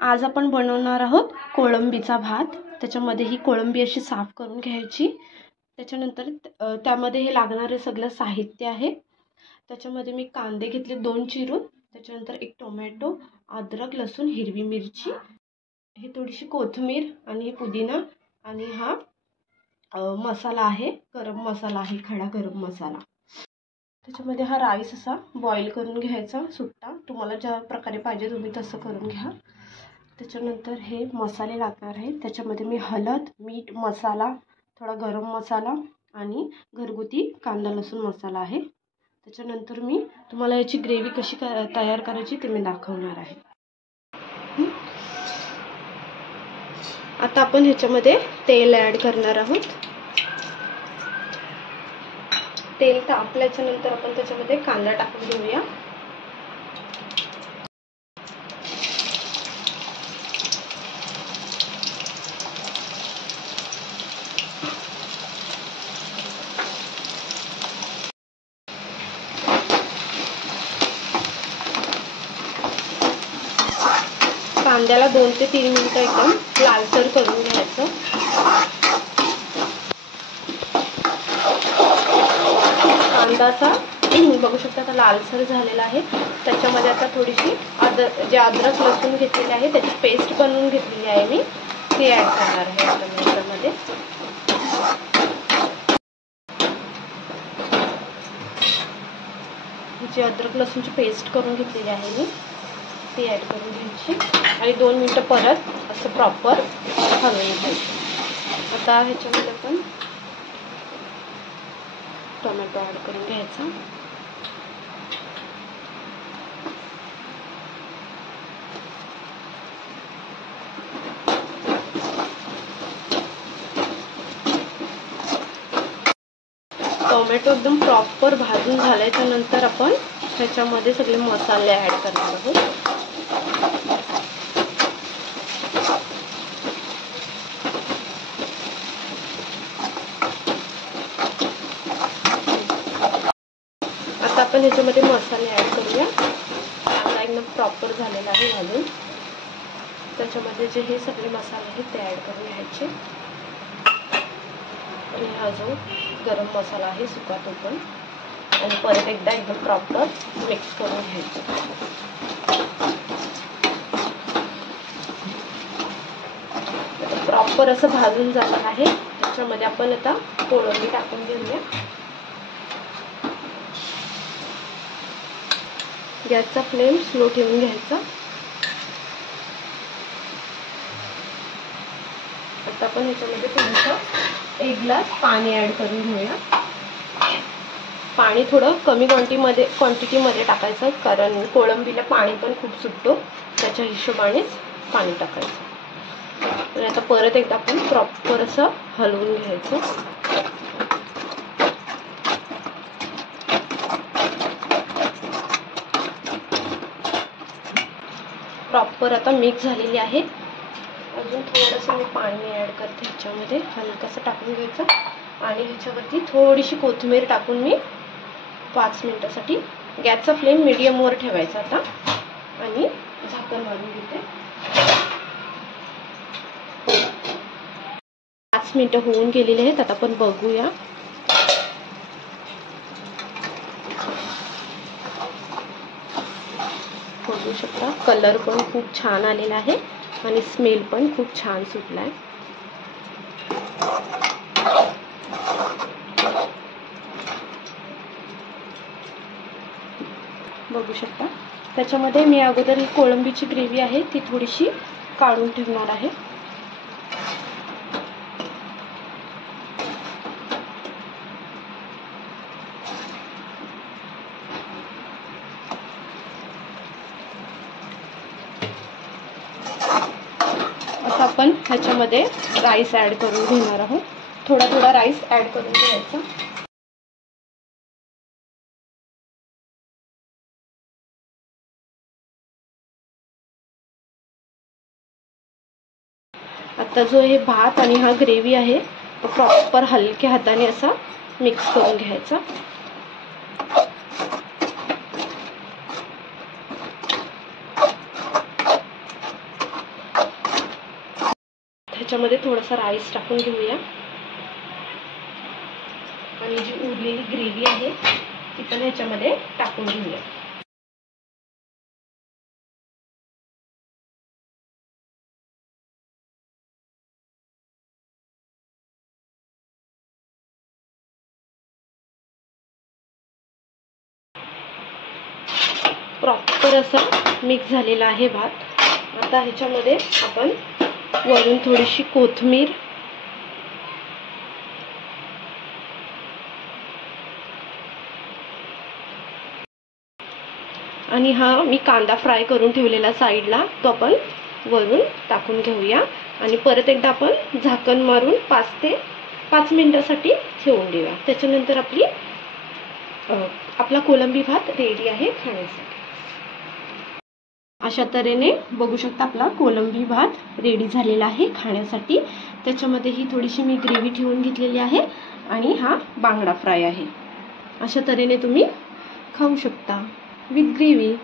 आज आपण बनवणार आहोत कोळंबीचा भात। त्याच्यामध्ये ही कोळंबी अशी साफ करून घ्यायची। त्याच्यानंतर त्यामध्ये हे लागणारे सगळं साहित्य आहे। त्याच्यामध्ये मी कांदे घेतले 2 चिरून, त्याच्यानंतर एक टोमॅटो, अद्रक, लसूण, हिरवी मिरची, ही थोडीशी कोथिंबीर आणि पुदिना आणि हा मसाला आहे, गरम मसाला आहे, खडा गरम मसाला। त्याच्यामध्ये हा राईस असा बॉईल करून घ्यायचा सुट्टा, तुम्हाला ज्या प्रकारे पाहिजे तुम्ही तसं करून घ्या। त्याच्यानंतर हे मसाले लागणार आहेत। त्याच्यामध्ये मी हळद, मीठ, मसाला, थोडा गरम मसाला आणि घरगुती कांदा लसूण मसाला आहे। त्याच्यानंतर मी तुम्हाला याची ग्रेव्ही कशी तयार करायची ते मी दाखवणार आहे। आता आपण ह्याच्यामध्ये तेल ॲड करणार आहोत। तेल तापल्याच्या नंतर आपण त्याच्यामध्ये कांदा टाकून घेऊया। कांद्याला 2 ते 3 मिनिटं एकदम लालसर करून घ्यायचं। कांदाचा बघू शकता आता लालसर झालेला आहे। त्याच्यामध्ये आता थोडीशी अद्रक लसूण घेतलेली आहे, त्याची पेस्ट बनवून घेतलेली आहे मी, ती ॲड करणार आहे आता त्याच्यामध्ये। जी अद्रक लसूणची पेस्ट करून घेतलेली आहे मी, ती ॲड करून घ्यायची आणि 2 मिनिटं परत असं प्रॉपर हलवून घ्यायचं। आता ह्याच्यामध्ये आपण टोमॅटो ॲड करून घ्यायचा। टोमॅटो एकदम प्रॉपर भाजून झाल्याच्या नंतर आपण ह्याच्यामध्ये सगळे मसाले ॲड करणार आहोत। आता आपण ह्याच्यामध्ये मसाले ॲड करूया। आता एकदम प्रॉपर झालेला आहे भाजून। त्याच्यामध्ये जे हे सगळे मसाले आहेत ते ॲड करून घ्यायचे आणि हा जो गरम मसाला आहे सुका तो पण, आणि परत एकदा एकदम प्रॉपर मिक्स करून घ्यायचं। प्रॉपर असं भाजून झालं आहे। त्याच्यामध्ये आपण आता कोळंबी टाकून घेऊया। गॅसचा फ्लेम स्लो ठेवून घ्यायचा। आता आपण ह्याच्यामध्ये थोडंसं 1 ग्लास पाणी ॲड करून घेऊया। पाणी थोडं कमी क्वांटिटीमध्ये टाकायचं, कारण कोळंबीला पाणी पण खूप सुटतो, त्याच्या हिशोबानेच पाणी टाकायचं। आणि आता परत एकदा आपण प्रॉपर असं हलवून घ्यायचं। प्रॉपर आता मिक्स झालेली आहे। अजून थोडंसं मी पाणी ॲड करते ह्याच्यामध्ये, हलकंसं टाकून घ्यायचं आणि ह्याच्यावरती थोडीशी कोथिंबीर टाकून मी 5 मिनिटासाठी गॅसचा फ्लेम मीडियमवर ठेवायचा आता, आणि झाकण मारून घेते। 5 मिनिटं होऊन गेलेली आहेत। आता आपण बघूया। बघू शकता कलर पण खूप छान आलेला आहे आणि स्मेल पण खूप छान सुटला आहे। बघू शकता त्याच्यामध्ये मी अगोदर ही कोळंबीची ग्रेव्ही आहे ती थोडीशी काढून ठेवणार आहे। आता आपण ह्याच्यामध्ये राईस ॲड करून घेणार आहोत। थोडा थोडा राईस ॲड करून घ्यायचा। आता जो हे भात आणि हा ग्रेव्ही आहे तो प्रॉपर हलक्या हाताने असा मिक्स करून घ्यायचा। ह्याच्यामध्ये थोडासा राईस टाकून घेऊया आणि जी उरलेली ग्रेव्ही आहे ती पण ह्याच्यामध्ये टाकून घेऊया. प्रॉपर असं मिक्स झालेला आहे भात. आता ह्याच्यामध्ये आपण वरून थोडीशी कोथिंबीर आणि हा मी कांदा फ्राय करून ठेवलेला साईडला तो आपण वरून टाकून घेऊया आणि परत एकदा आपण झाकण मारून 5 मिनिटासाठी ठेवून देऊया. त्याच्यानंतर आपला कोळंबी भात रेडी आहे खाण्यासाठी. अशा तऱ्हेने बघू शकता आपला कोळंबी भात रेडी झालेला आहे खाण्यासाठी. त्याच्यामध्ये ही थोडीशी मी ग्रेव्ही ठेवून घेतलेली आहे आणि हा बांगडा फ्राय आहे. अशा तऱ्हेने तुम्ही खाऊ शकता विथ ग्रेव्ही.